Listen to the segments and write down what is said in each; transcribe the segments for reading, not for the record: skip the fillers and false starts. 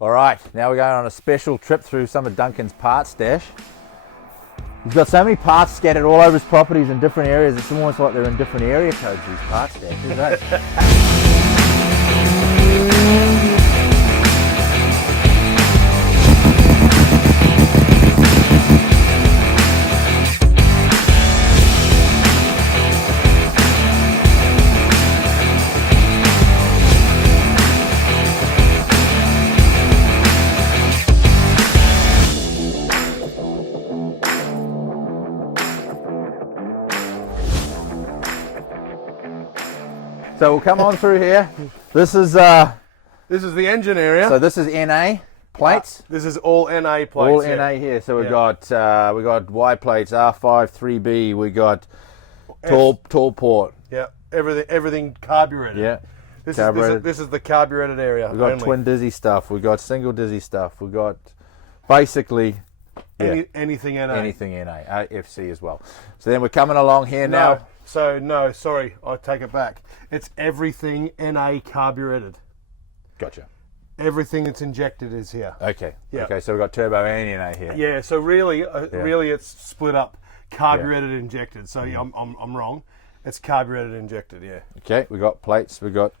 All right, now we're going on a special trip through some of Duncan's parts stash. He's got so many parts scattered all over his properties in different areas, it's almost like they're in different area codes, these parts stashes, eh? So we'll come on through here. This is the engine area. so this is NA plates. This is all NA plates. All NA here. So we got Y plates, R5, 3B. We got tall port. Yeah, everything carbureted. Yeah. This carbureted. is the carbureted area. We got only. twin dizzy stuff. We got single dizzy stuff. We got basically anything NA. anything NA, FC as well. So then we're coming along here now. No, sorry, I take it back. It's everything NA carbureted. Gotcha. Everything that's injected is here. Okay. Yeah. Okay. So we've got turbo and NA here. Yeah. So really, it's split up, carbureted, injected. So I'm wrong. It's carbureted, injected. Yeah. Okay. We got plates. We got.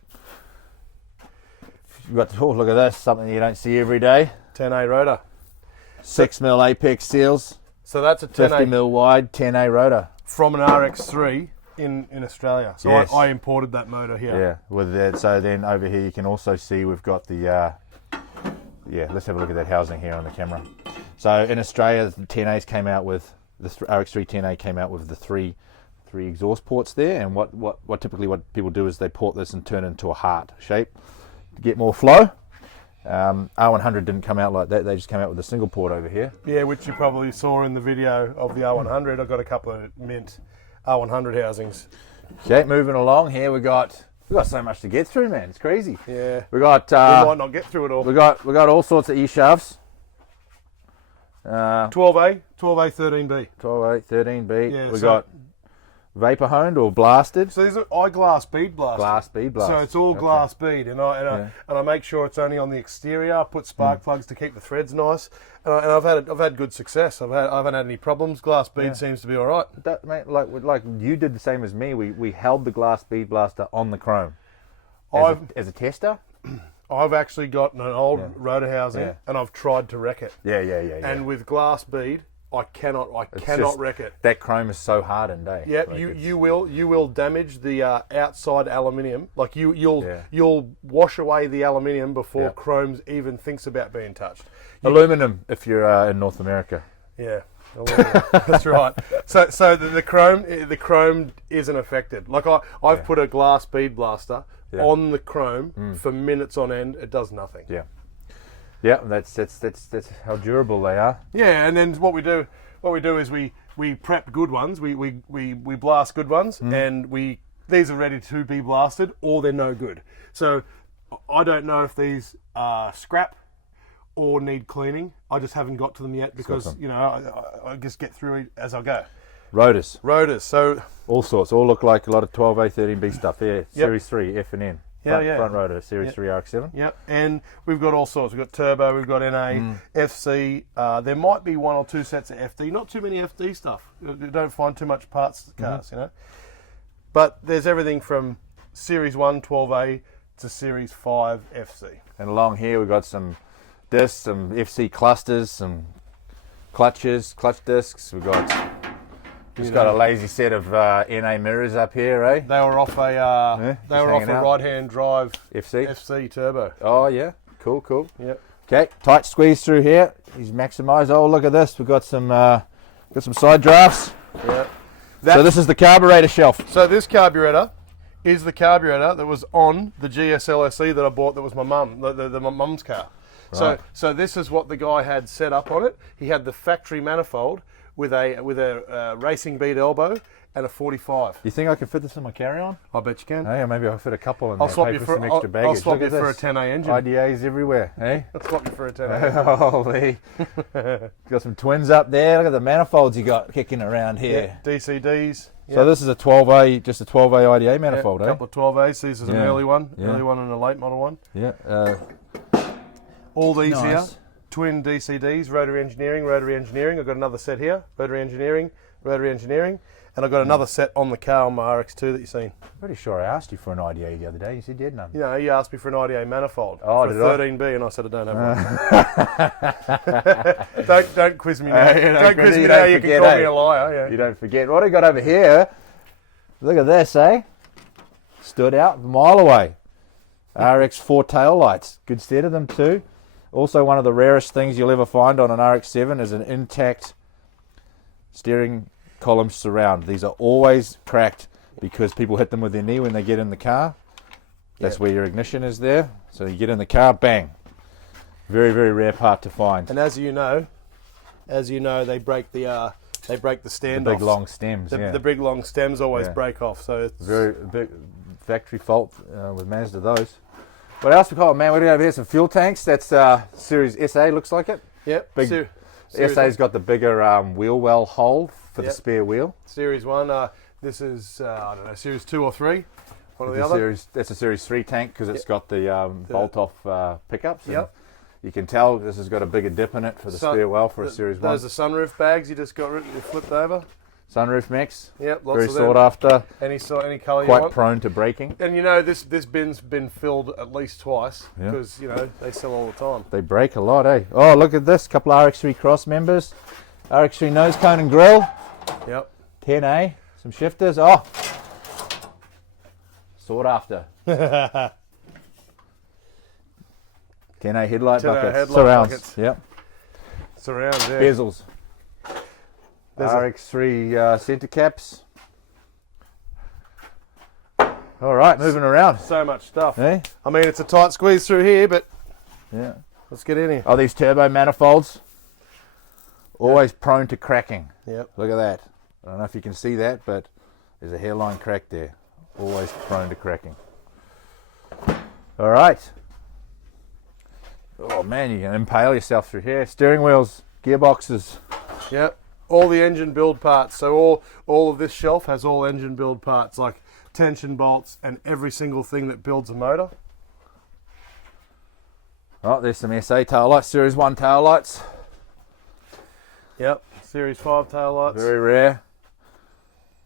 Oh, look at this! Something you don't see every day. 10A rotor. 6mm apex seals. So that's a 10A 50mm wide 10A rotor. from an RX3 in Australia. So Yes. I imported that motor here. Yeah, with that. So then over here you can also see we've got the. Let's have a look at that housing here on the camera. So in Australia, the 10As came out with the RX3 10A came out with the three exhaust ports there. And what typically what people do is they port this and turn it into a heart shape to get more flow. R100 didn't come out like that. They just came out with a single port over here. Yeah, which you probably saw in the video of the R100. I've got a couple of mint R100 housings. Okay, moving along here, we got so much to get through, man. It's crazy. Yeah. We got. We might not get through it all. We got all sorts of E-shafts. 12A, 13B. 12A, 13B. Yeah, we so- got vapor honed or blasted. So these are eyeglass bead blasters. Glass bead blast. So it's all glass bead, and I make sure it's only on the exterior. I put spark plugs to keep the threads nice, and I've had good success. I haven't had any problems. Glass bead seems to be all right. That, mate, like you did the same as me. We held the glass bead blaster on the chrome as a tester. I've actually got an old rotor housing, and I've tried to wreck it. Yeah. And with glass bead, I cannot wreck it. That chrome is so hardened, eh? Yeah, Like you will damage the outside aluminium. Like you'll wash away the aluminium before chrome even thinks about being touched. Aluminum if you're in North America. Yeah, that's right. So the chrome isn't affected. Like I've put a glass bead blaster on the chrome for minutes on end. It does nothing. Yeah. Yeah, that's how durable they are. Yeah, and then what we do is we prep good ones. We blast good ones, and these are ready to be blasted, or they're no good. So I don't know if these are scrap or need cleaning. I just haven't got to them yet because I just get through it as I go. Rotors. So All sorts. All look like a lot of 12A, 13B stuff. Yeah, Series 3, F and N. Front rotor, Series 3 RX-7. Yep, and we've got all sorts. We've got turbo, we've got NA, FC. There might be one or two sets of FD. Not too many FD stuff. You don't find too much parts cars, But there's everything from Series 1 12A to Series 5 FC. And along here we've got some discs, some FC clusters, some clutch discs. We've got just got a lazy set of NA mirrors up here, eh? They were off a right-hand drive FC turbo. Oh yeah, cool. Yep. Okay, tight squeeze through here. He's maximised. Oh, look at this. We've got some side drafts. Yeah. So this is the carburetor shelf. So this carburetor is the carburetor that was on the GS LSE that I bought. That was my mum, my mum's car. Right. So this is what the guy had set up on it. He had the factory manifold with a racing bead elbow and a 45. Do you think I could fit this in my carry-on? I bet you can. Hey, or maybe I'll fit a couple in there. I'll swap you for some extra baggage. I'll swap you Look at for a this. 10A engine. IDAs everywhere, eh? I'll swap you for a 10A. Holy. Got some twins up there. Look at the manifolds you got kicking around here. Yeah, DCDs. So this is a 12A, just a 12A IDA manifold, a couple of 12As. This is an early one, Yeah. and a late model one. Yeah. All these Nice. here, twin DCDs, Rotary Engineering, Rotary Engineering. I've got another set here, Rotary Engineering, Rotary Engineering. And I've got another set on the car on my RX2 that you've seen. Pretty sure I asked you for an IDA the other day. You said you had none. You know, you asked me for an IDA manifold Oh, for did I? 13B, and I said I don't have one. don't quiz me now. You Don't quiz me you now. don't You can forget, call eh? me a liar. Yeah. You don't forget. What I got over here, look at this, eh? Stood out a mile away. RX4 tail lights. Good set of them too. Also, one of the rarest things you'll ever find on an RX-7 is an intact steering column surround. These are always cracked because people hit them with their knee when they get in the car. That's where your ignition is there. So you get in the car, bang. Very, very rare part to find. And as you know, they break the standoffs. The big long stems. The big long stems always Yeah. break off. So it's Very big factory fault with Mazda, those. What else we got, man? What do we have here? Some fuel tanks. That's Series SA, looks like it. yep. Big Series SA's got the bigger wheel well hole for the Yep. spare wheel. Series 1. This is I don't know, Series 2 or 3. One or the other. That's a Series 3 tank because it's got the bolt-off pickups. and Yep. You can tell this has got a bigger dip in it for the spare well for a Series 1. Those are sunroof bags. You just got you flipped over. Sunroof mix. Yep. Lots Very of them. sought after. Any colour you Quite want. prone to breaking. And you know this bin's been filled at least twice Yeah. because you know they sell all the time. They break a lot, eh? Oh, look at this. Couple of RX3 Cross members. RX3 nose cone and grill. Yep. 10A. Some shifters. Oh. Sought after. 10A headlight 10A buckets. headlight Surrounds. buckets. Yep. Surrounds. Yeah. Bezels. There's RX3 centre caps. All right, moving around. so much stuff. Eh? I mean, it's a tight squeeze through here, but Yeah. let's get in here. Oh, these turbo manifolds. Always prone to cracking. Yep. Look at that. I don't know if you can see that, but there's a hairline crack there. Always prone to cracking. All right. Oh man, you can impale yourself through here. Steering wheels, gearboxes. Yep. All the engine build parts. So all of this shelf has all engine build parts, like tension bolts and every single thing that builds a motor. Oh, there's some SA tail lights, Series 1 tail lights. Yep. Series 5 tail lights. Very rare.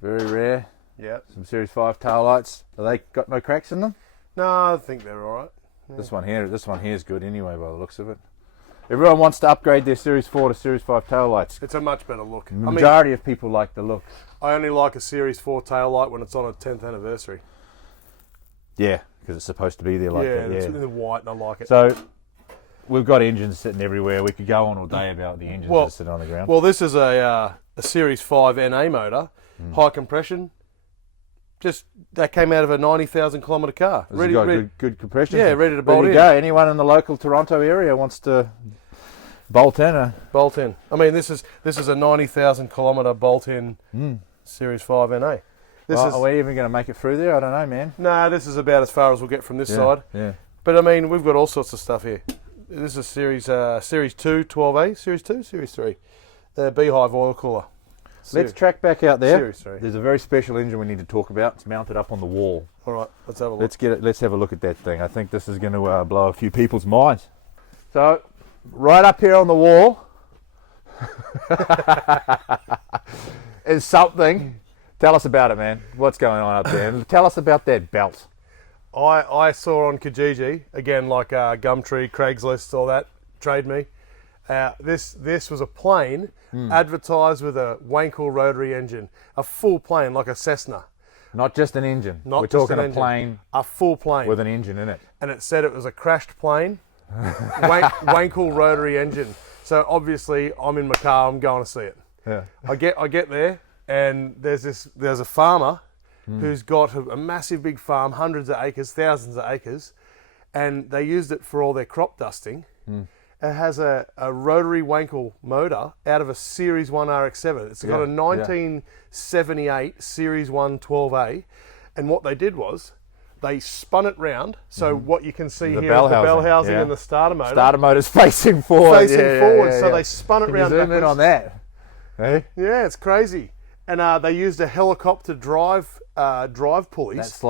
Very rare. Yep. Some Series 5 tail lights. Have they got no cracks in them? No, I think they're all right. This one here is good anyway by the looks of it. Everyone wants to upgrade their Series 4 to Series 5 tail lights. It's a much better look. The majority of people like the look. I only like a Series 4 tail light when it's on a 10th anniversary. Yeah, because it's supposed to be there like that. it's Yeah. in the white and I like it. So we've got engines sitting everywhere. We could go on all day about the engines that sit on the ground. Well, this is a Series 5 NA motor, high compression. Just that came out of a 90,000 kilometre car. Has it got good compression? Yeah, ready to bolt There you in. go. Anyone in the local Toronto area wants to bolt in Bolt in. I mean, this is a 90,000 kilometre bolt in Series 5 NA. Are we even going to make it through there? I don't know, man. Nah, this is about as far as we'll get from this side. Yeah. But I mean, we've got all sorts of stuff here. This is Series 2 12A, Series 2, Series 3. The Beehive oil cooler. Let's track back out there. Series 3. There's a very special engine we need to talk about. It's mounted up on the wall. All right, let's have a look. Let's have a look at that thing. I think this is going to blow a few people's minds. So, right up here on the wall is something. Tell us about it, man. What's going on up there? And tell us about that belt. I saw on Kijiji, again, like Gumtree, Craigslist, all that, Trade Me. This was a plane advertised with a Wankel rotary engine, a full plane like a Cessna. Not just an engine. Not We're just talking an a engine. plane A full plane. with an engine in it. And it said it was a crashed plane, Wankel rotary engine. So obviously I'm in my car, I'm going to see it. Yeah. I get there and there's a farmer who's got a massive big farm, hundreds of acres, thousands of acres, and they used it for all their crop dusting. It has a rotary Wankel motor out of a Series 1 RX-7. It's got a 1978 Series 1 12A, and what they did was they spun it round. So what you can see here is the bell housing and the starter motor. Starter motor's facing forward. Facing forward, so they spun it Can round you zoom in backwards. on that? Hey? Yeah, it's crazy. and they used a helicopter drive pulleys. That's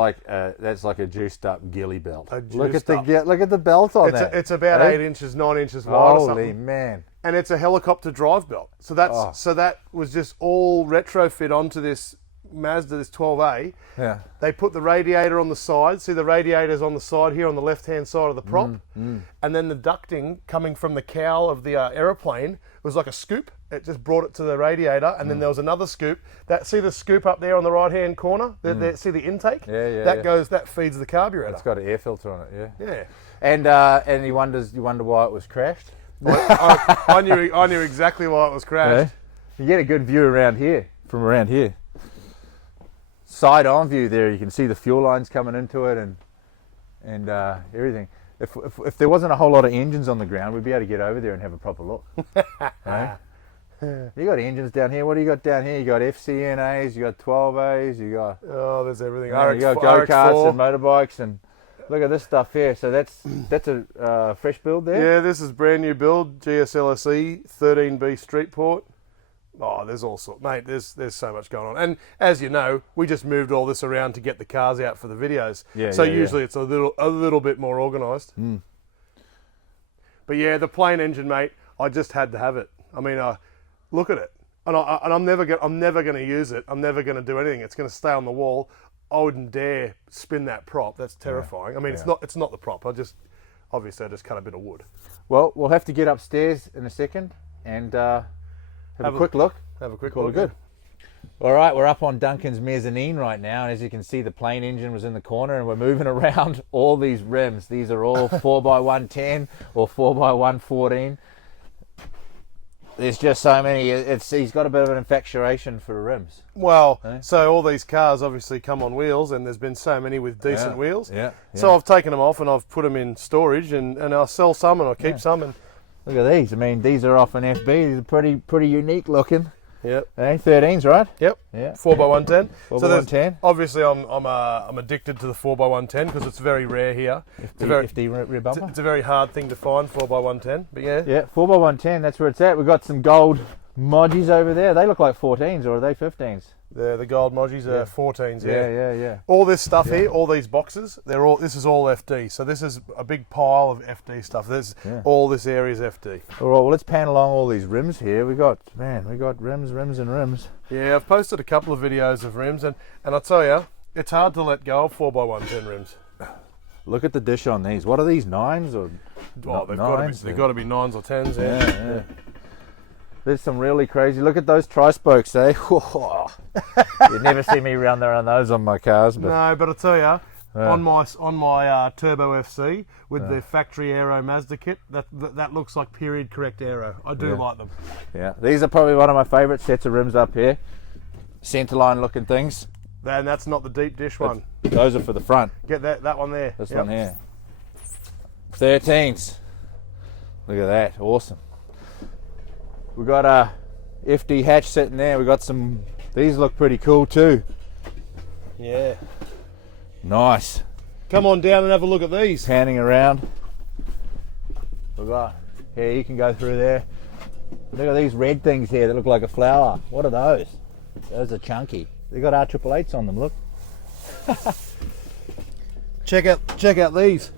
like a juiced up ghillie belt. Look at up. the belt on that. It's about 8 inches, 9 inches wide or something. Holy man! And it's a helicopter drive belt. So that was just all retrofit onto this Mazda, this 12A. Yeah. They put the radiator on the side. See, the radiator's on the side here on the left-hand side of the prop. And then the ducting coming from the cowl of the aeroplane was like a scoop. It just brought it to the radiator, and then there was another scoop. See the scoop up there on the right-hand corner? See the intake? That feeds the carburetor. It's got an air filter on it. Yeah. And you wonder why it was crashed. I knew exactly why it was crashed. You get a good view from around here. Side on view there, you can see the fuel lines coming into it and everything. If there wasn't a whole lot of engines on the ground, we'd be able to get over there and have a proper look. Right? You got engines down here. What do you got down here? You got FCNAs, you got 12As, you got there's everything. you got go-karts and motorbikes, and look at this stuff here. So that's a fresh build there. Yeah, this is brand new build, GSLSE 13B street port. Oh, there's all sorts, mate. There's so much going on, and as you know, we just moved all this around to get the cars out for the videos. So usually it's a little bit more organised. But yeah, the plain engine, mate. I just had to have it. I mean, look at it, and I'm never going to use it. I'm never going to do anything. It's going to stay on the wall. I wouldn't dare spin that prop. That's terrifying. I mean, it's not the prop. I just cut a bit of wood. Well, we'll have to get upstairs in a second and. Have a quick look. All good. All right, we're up on Duncan's Mezzanine right now, and as you can see, the plain engine was in the corner, and we're moving around all these rims. These are all 4x110 or 4x114. There's just so many. He's got a bit of an infatuation for rims. Well, so all these cars obviously come on wheels, and there's been so many with decent wheels. Yeah. So I've taken them off and I've put them in storage, and I'll sell some and I'll keep some. And look at these. I mean, these are off an FB. These are pretty unique looking. Yep. 13s, right? Yep. Yeah. 4x110. 4x110. Obviously, I'm addicted to the 4x110 because it's very rare here. FD rear bumper. It's a very hard thing to find, 4x110. But yeah. Yeah, 4x110. That's where it's at. We've got some gold Modgies over there. They look like 14s, or are they 15s? They're the gold Modgies are 14s. Yeah. All this stuff here, all these boxes, this is all FD. So this is a big pile of FD stuff. All this area is FD. All right, well, let's pan along all these rims here. We got rims and rims. Yeah, I've posted a couple of videos of rims, and I tell you, it's hard to let go of 4x110 rims. Look at the dish on these. What are these, 9s or? They've got to be 9s or 10s. Yeah. There's some really crazy. Look at those tri-spokes, eh? You'd never see me round there on those on my cars. But. No, but I tell you, on my Turbo FC with the factory aero Mazda kit, that looks like period correct aero. I do like them. Yeah, these are probably one of my favourite sets of rims up here. Centerline looking things. And that's not the deep dish one. Those are for the front. Get that one there. This one here. 13s. Look at that, awesome. We've got a FD hatch sitting there. We've got some, these look pretty cool too. Yeah. Nice. Come on down and have a look at these. Panning around. We've got, here you can go through there. Look at these red things here that look like a flower. What are those? Those are chunky. They've got R888s on them, look. Check out these.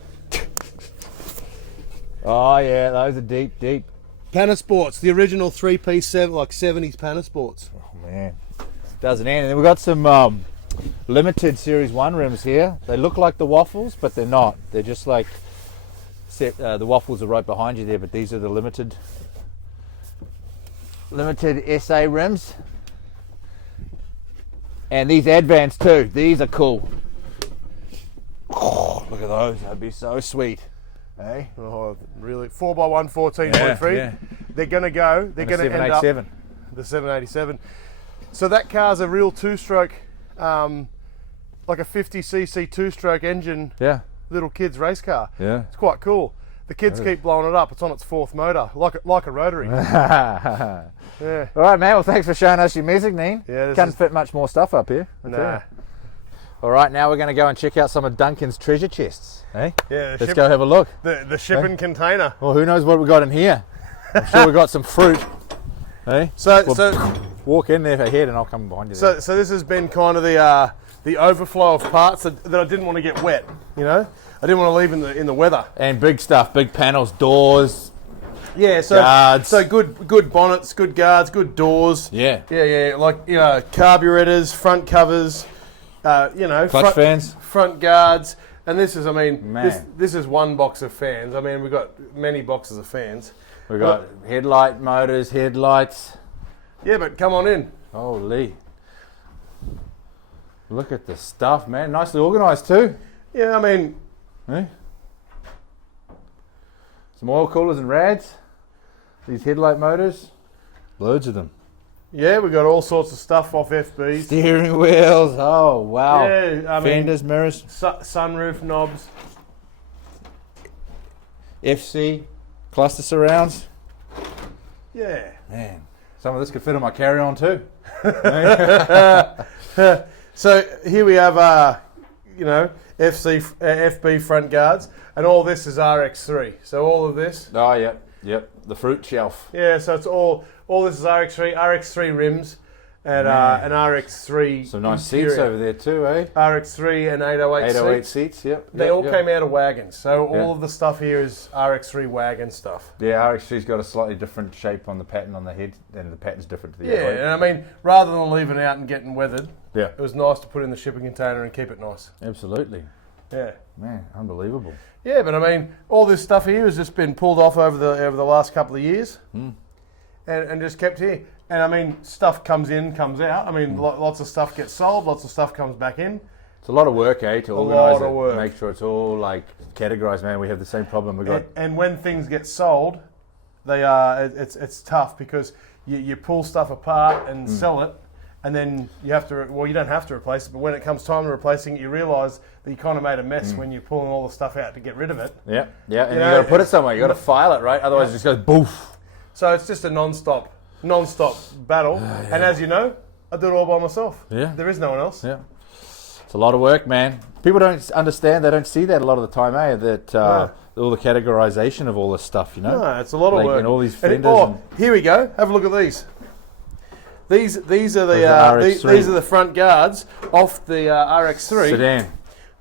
Oh yeah, those are deep. Panasports, the original 3-piece set, like 70s Panasports. Oh man, doesn't end. And then we've got some limited Series 1 rims here. They look like the waffles, but they're not. They're just like, the waffles are right behind you there, but these are the limited SA rims. And these Advance too, these are cool. Oh, look at those, that'd be so sweet. Hey? Oh, really? 4x1 14.3. Yeah. They're going to end up the 787. So that car's a real two-stroke, like a 50cc two-stroke engine. Yeah. Little kids race car. Yeah. It's quite cool. The kids keep blowing it up. It's on its 4th motor, like a Rotary. Yeah. All right, man. Well, thanks for showing us your Mezzanine. Yeah. Can't fit much more stuff up here. Nah. All right, now we're going to go and check out some of Duncan's treasure chests. Hey? Yeah. Let's go have a look. The shipping container. Well, who knows what we got in here? I'm sure we got some fruit. Hey? So Walk in there ahead and I'll come behind you there. So this has been kind of the overflow of parts that I didn't want to get wet. You know, I didn't want to leave in the weather. And big stuff, big panels, doors. Yeah, so guards. So good bonnets, good guards, good doors. Yeah. Yeah, like, you know, carburetors, front covers, you know, Clutch fans. front guards. And this is, I mean, Man. this is one box of fans. I mean, we've got many boxes of fans. We've got headlight motors, headlights. Yeah, but come on in. Holy. Look at the stuff, man. Nicely organised too. Yeah, I mean... Eh? Some oil coolers and rads. These headlight motors. Loads of them. Yeah, we got all sorts of stuff off FBs. Steering wheels. Oh, wow. Yeah, I mean, fenders, mirrors. Sunroof knobs. FC. Cluster surrounds. Yeah. Man, some of this could fit on my carry-on too. So here we have, you know, FB front guards, and all this is RX3. So all of this. Oh, yep. The fruit shelf. Yeah, so it's all this is RX3 rims, and an RX3. Some nice interior. seats over there too, eh? RX3 and 808 808 seats. seats, yep. They all came out of wagons, so Yeah. all of the stuff here is RX3 wagon stuff. Yeah, RX3's got a slightly different shape on the pattern on the head, and the pattern's different to the Yeah, other. and I mean, rather than leaving it out and getting weathered, Yeah, it was nice to put it in the shipping container and keep it nice. absolutely. Yeah. Man, unbelievable. Yeah, but I mean, all this stuff here has just been pulled off over the last couple of years, and just kept here. And I mean, stuff comes in, comes out. I mean, lots of stuff gets sold, lots of stuff comes back in. It's a lot of work, eh, to organise lot it, of work. make sure it's all like categorised. Man, we have the same problem. We got And when things get sold, they are it's tough because you pull stuff apart and sell it, and then you have to. Well, you don't have to replace it, but when it comes time to replacing it, you realise that you kind of made a mess when you're pulling all the stuff out to get rid of it. yeah, and You you know, got to put it somewhere. You got to file it, right? Otherwise, it just goes boof. So it's just a non-stop battle. And as you know, I do it all by myself. Yeah. There is no one else. Yeah, it's a lot of work, man. People don't understand. They don't see that a lot of the time, eh? That all the categorisation of all this stuff, you know. No, it's a lot of Like, work. and all these And fenders. here we go. Have a look at these. These are Those are RX3. these are the front guards off the RX3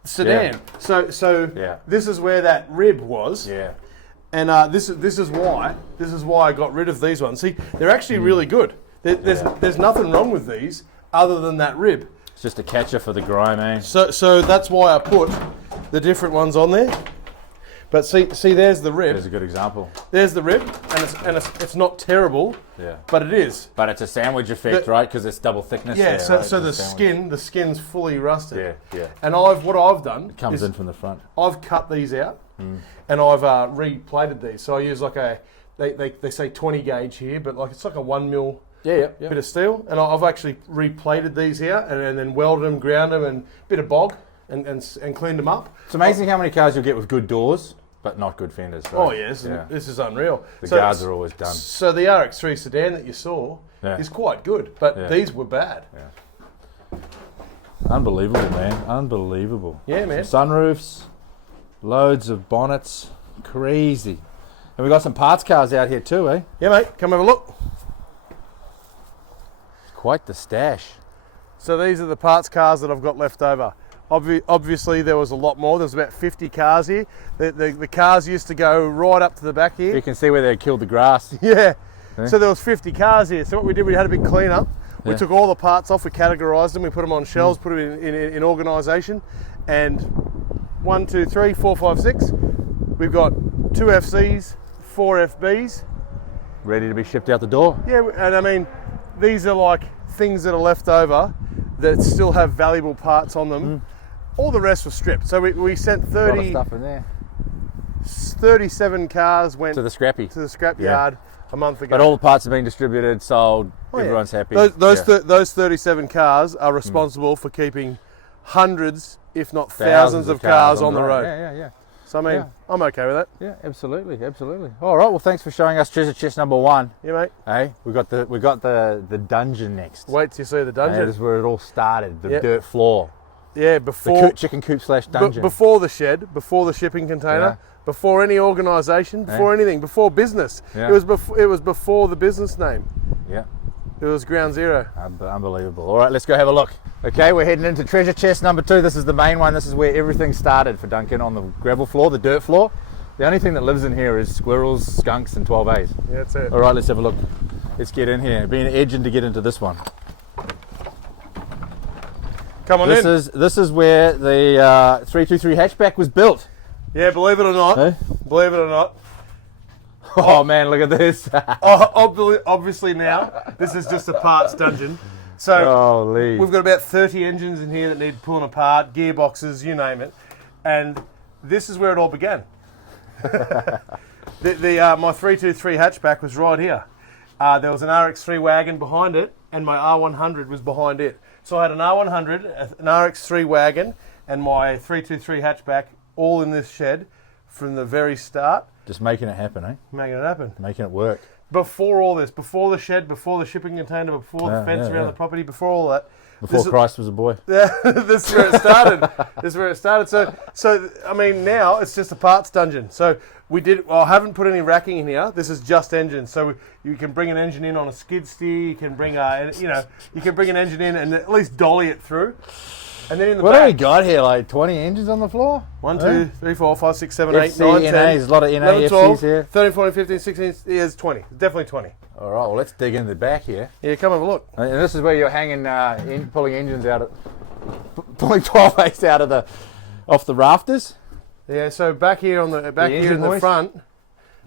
sedan. Yeah. So Yeah. this is where that rib was, Yeah. and this is why I got rid of these ones. See, they're actually really good. There's nothing wrong with these other than that rib. It's just a catcher for the grime, eh? So that's why I put the different ones on there. But see, there's the rib. There's a good example. There's the rib, and it's not terrible, Yeah. but it is. But it's a sandwich effect, right? Because it's double thickness. Yeah. there, So right? so It's a sandwich. the skin's fully rusted. Yeah. And what I've done Comes is in from the front. I've cut these out, and I've re-plated these. So I use like they say 20 gauge here, but like it's like a 1 mil Yeah. bit of steel, and I've actually re-plated these here, and then welded them, ground them, and a bit of bog, and cleaned them up. It's amazing how many cars you'll get with good doors, but not good fenders. Right? Oh yeah, this is unreal. The guards are always done. So the RX3 sedan that you saw is quite good, but these were bad. Yeah. Unbelievable, man. Unbelievable. Yeah, man. Some sunroofs, loads of bonnets, crazy. And we got some parts cars out here too, eh? Yeah, mate, come have a look. Quite the stash. So these are the parts cars that I've got left over. Obviously, there was a lot more. There's about 50 cars here. The cars used to go right up to the back here. You can see where they killed the grass. Yeah. Yeah. So there was 50 cars here. So what we did, we had a big clean up. We Yeah. took all the parts off, we categorised them, we put them on shelves, put them in organisation. And 1, 2, 3, 4, 5, 6. We've got 2 FCs, 4 FBs. Ready to be shipped out the door. Yeah, and I mean, these are like things that are left over that still have valuable parts on them. All the rest was stripped. So we sent A lot of stuff in there. 37 cars went To the scrappy. to the scrap Yeah. yard a month ago. But all the parts have been distributed, sold, Oh, yeah. everyone's happy. Those 37 cars are responsible for keeping hundreds, if not thousands of cars on the road. Yeah. So I mean, Yeah. I'm okay with that. Yeah, absolutely. All right, well, thanks for showing us treasure chest number 1. Yeah, mate. Hey, we got the dungeon next. Wait till you see the That dungeon. is where it all started. The Yep. dirt floor. Yeah, The before chicken coop / dungeon. before the shed, before the shipping container, Yeah. before any organisation, before anything, before business. Yeah. It was before the business name. Yeah. It was ground zero. Unbelievable. All right, let's go have a look. Okay, we're heading into treasure chest number 2. This is the main one. This is where everything started for Duncan, on the gravel floor, the dirt floor. The only thing that lives in here is squirrels, skunks, and 12As. Yeah, that's it. All right, let's have a look. Let's get in here. Been edging to get into this one. Come on in. This is where the 323 hatchback was built. Yeah, believe it or not. Hey? Believe it or not. Oh man, look at this. Obviously now, this is just a parts dungeon. So Holy. we've got about 30 engines in here that need pulling apart, gearboxes, you name it. And this is where it all began. My 323 hatchback was right here. There was an RX3 wagon behind it, and my R100 was behind it. So I had an R100, an RX3 wagon, and my 323 hatchback all in this shed from the very start. Just making it happen, eh? Making it happen. Making it work. Before all this, before the shed, before the shipping container, before the fence around the property, before all that. Before Christ was a boy. This is where it started. This is where it started. So I mean, now it's just a parts dungeon. So I haven't put any racking in here. This is just engines. So you can bring an engine in on a skid steer. You can bring you can bring an engine in and at least dolly it through. And then in the What back, do we got here? Like 20 engines on the floor? 1, 2, 3, 4, 5, 6, 7, 8, FC, 9, 10. NAs, a lot of NA, 11, FCs 12, here. 13, 14, 15, 16. Yeah, it's 20. Definitely 20. All right, well, let's dig into the back here. Yeah, come have a look. And this is where you're hanging, pulling engines out of, pulling 12-8s out of off the rafters. Yeah, so back here in the front,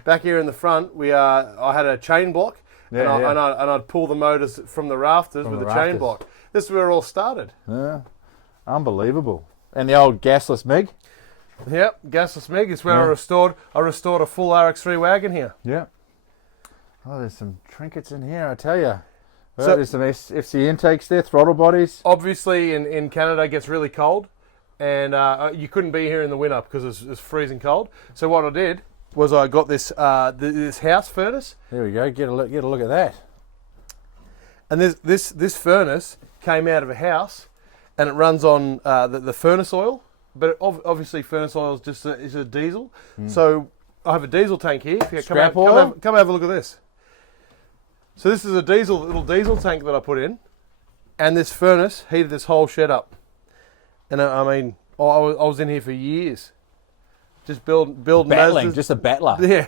I had a chain block, and I'd pull the motors from the rafters with the chain block. This is where it all started. Yeah, unbelievable. And the old gasless MiG. Yep, gasless MiG is where I restored a full RX3 wagon here. Yeah. Oh, there's some trinkets in here, I tell you. Well, So- there's some FC intakes there, throttle bodies. Obviously, in Canada, it gets really cold, and you couldn't be here in the winter because it's freezing cold. So what I did was I got this this house furnace, There we go. Get a look at that. and this furnace came out of a house, and it runs on the furnace oil. But obviously, furnace oil is a diesel. So I have a diesel tank here. If you come have a look at this. So this is a little diesel tank that I put in, and this furnace heated this whole shed up. And I mean, I was in here for years, just building Battling, Mazdas. just a battler. Yeah.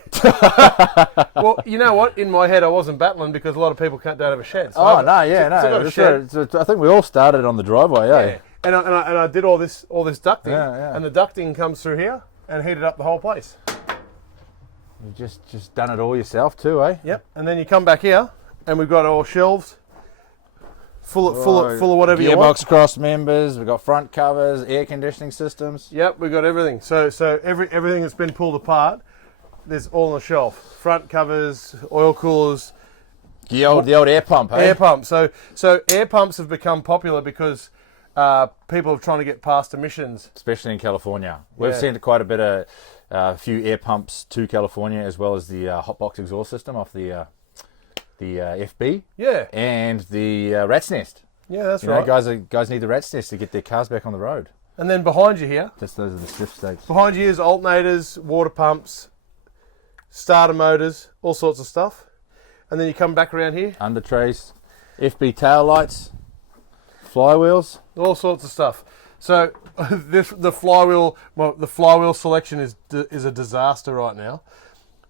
Well, you know what? In my head, I wasn't battling because a lot of people don't have a shed. So I think we all started on the driveway, eh? Yeah. And I did all this ducting, Yeah. and the ducting comes through here and heated up the whole place. You just done it all yourself too, eh? Yep. And then you come back here, and we've got all shelves full of whatever you want. Gearbox cross members. We've got front covers, air conditioning systems. Yep, we've got everything. So everything that's been pulled apart, there's all on the shelf. Front covers, oil coolers, The old air pump, eh? air pumps. So air pumps have become popular because people are trying to get past emissions. Especially in California. We've Yeah. sent quite a bit of a few air pumps to California, as well as the hotbox exhaust system off the FB. Yeah. And the rat's nest. Yeah, that's You know, right. guys need the rat's nest to get their cars back on the road. And then behind you here, Those are the stiff states. behind you is alternators, water pumps, starter motors, all sorts of stuff. And then you come back around here, Under trays, FB tail lights, flywheels. all sorts of stuff. So the flywheel selection is a disaster right now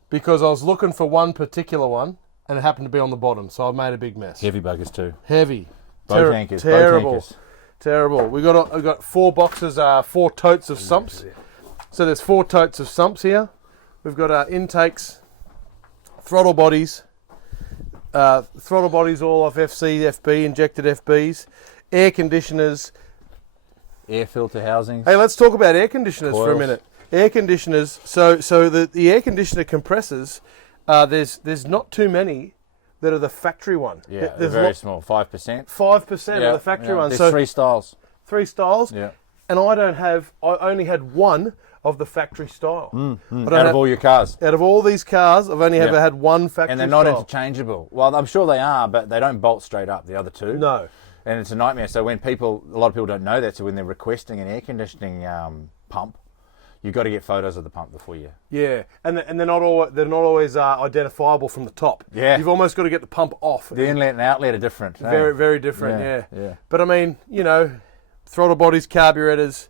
because I was looking for one particular one and it happened to be on the bottom, so I made a big mess. Heavy buggers too. Heavy, Boat anchors. terrible, Boat anchors. terrible. I've got 4 boxes, 4 totes of sumps. So there's 4 totes of sumps here. We've got intakes, throttle bodies all off FC, FB, injected FBs, air conditioners. Air filter housings. Hey, let's talk about air conditioners for a Coils. minute. Air conditioners. So the air conditioner compressors, there's not too many that are the factory one. Yeah, they're There's very small, 5%. 5% of the factory one. There's So 3 styles. 3 styles. Yeah. And I only had one of the factory style. Out of all your cars. Out of all these cars, I've only ever had one factory And they're not style. interchangeable. Well, I'm sure they are, but they don't bolt straight up, the other two. No. And it's a nightmare. So when a lot of people don't know that, so when they're requesting an air conditioning pump, you've got to get photos of the pump before you. Yeah, and they're not always identifiable from the top. Yeah. You've almost got to get the pump off. The inlet and outlet are different. Very, eh? very different, yeah. Yeah. But I mean, you know, throttle bodies, carburetors,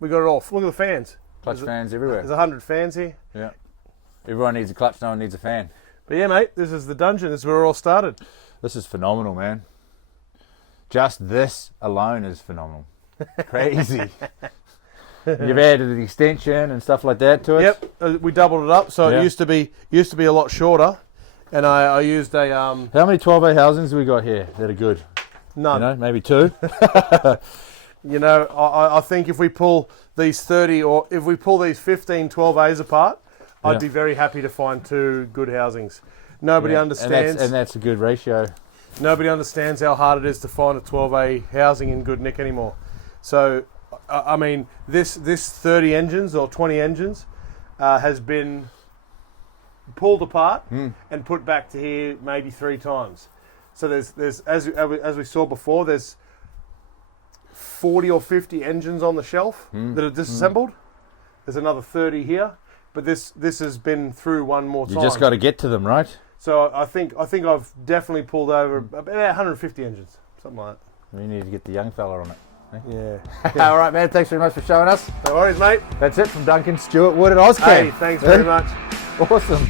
we got it all. Look at the fans. Clutch fans everywhere. There's 100 fans here. Yeah. Everyone needs a clutch, no one needs a fan. But yeah, mate, this is the Dungeon. This is where it all started. This is phenomenal, man. Just this alone is phenomenal. Crazy. You've added the extension and stuff like that to it. Yep, we doubled it up. So Yeah. it used to be a lot shorter, and I used a How many 12A housings have we got here that are good? none. You know, maybe 2. You know, I think if we pull these 30 or if we pull these 15 12As apart, Yeah. I'd be very happy to find 2 good housings. Nobody Yeah. understands. And that's a good ratio. Nobody understands how hard it is to find a 12A housing in good nick anymore. So, I mean, this 30 engines or 20 engines has been pulled apart and put back to here maybe 3 times. So there's as we saw before, there's 40 or 50 engines on the shelf that are disassembled. There's another 30 here, but this has been through one more time. You just got to get to them, right? So I think I've definitely pulled over about 150 engines, something like We need to get the young fella on it. that. Yeah. All right, man. Thanks very much for showing us. No worries, mate. That's it from Duncan, Stuart Wood at AusCan. Hey, thanks very much. Awesome.